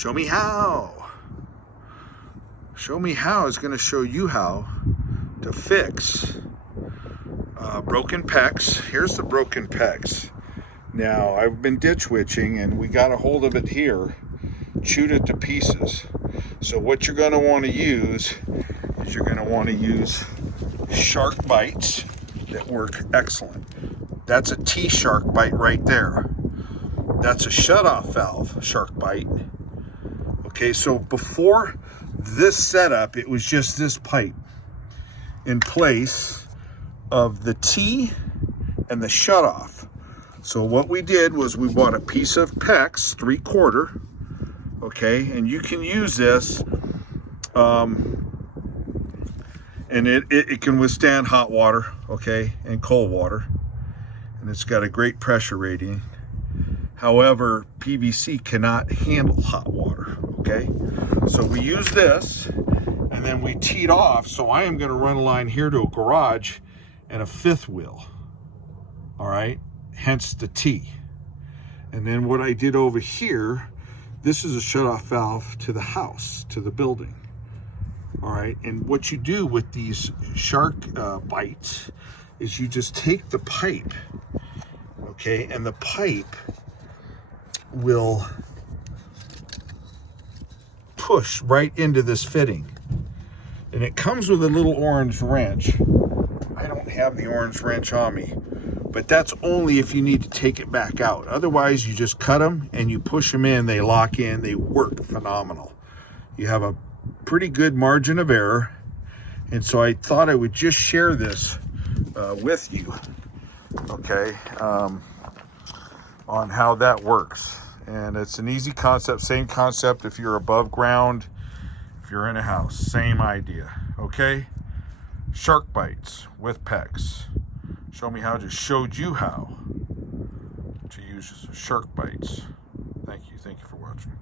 Show me how. Show me how is going to show you how to fix broken pecs. Here's the broken pecs. Now, I've been ditch witching and we got a hold of it here, chewed it to pieces. So what you're going to want to use is you're going to want to use Sharkbites that work excellent. That's a T Sharkbite right there. That's a shutoff valve Sharkbite. Okay, so before this setup, it was just this pipe in place of the T and the shutoff. So what we did was we bought a piece of PEX 3/4, okay, and you can use this, and it can withstand hot water, okay, and cold water, and it's got a great pressure rating. However, PVC cannot handle hot water, okay? So we use this, and then we teed off, so I am gonna run a line here to a garage and a 5th wheel, all right? Hence the T. And then what I did over here, this is a shutoff valve to the house, to the building, all right? And what you do with these Sharkbites is you just take the pipe, okay, and the pipe will push right into this fitting, and it comes with a little orange wrench. I don't have the orange wrench on me, but that's only if you need to take it back out. Otherwise, you just cut them and you push them in, they lock in, they work phenomenal. You have a pretty good margin of error, and so I thought I would just share this with you, okay, on how that works. And it's an easy concept, same concept if you're above ground, if you're in a house, same idea, okay? Sharkbites with PEX. Show me how, just showed you how to use Sharkbites. Thank you for watching.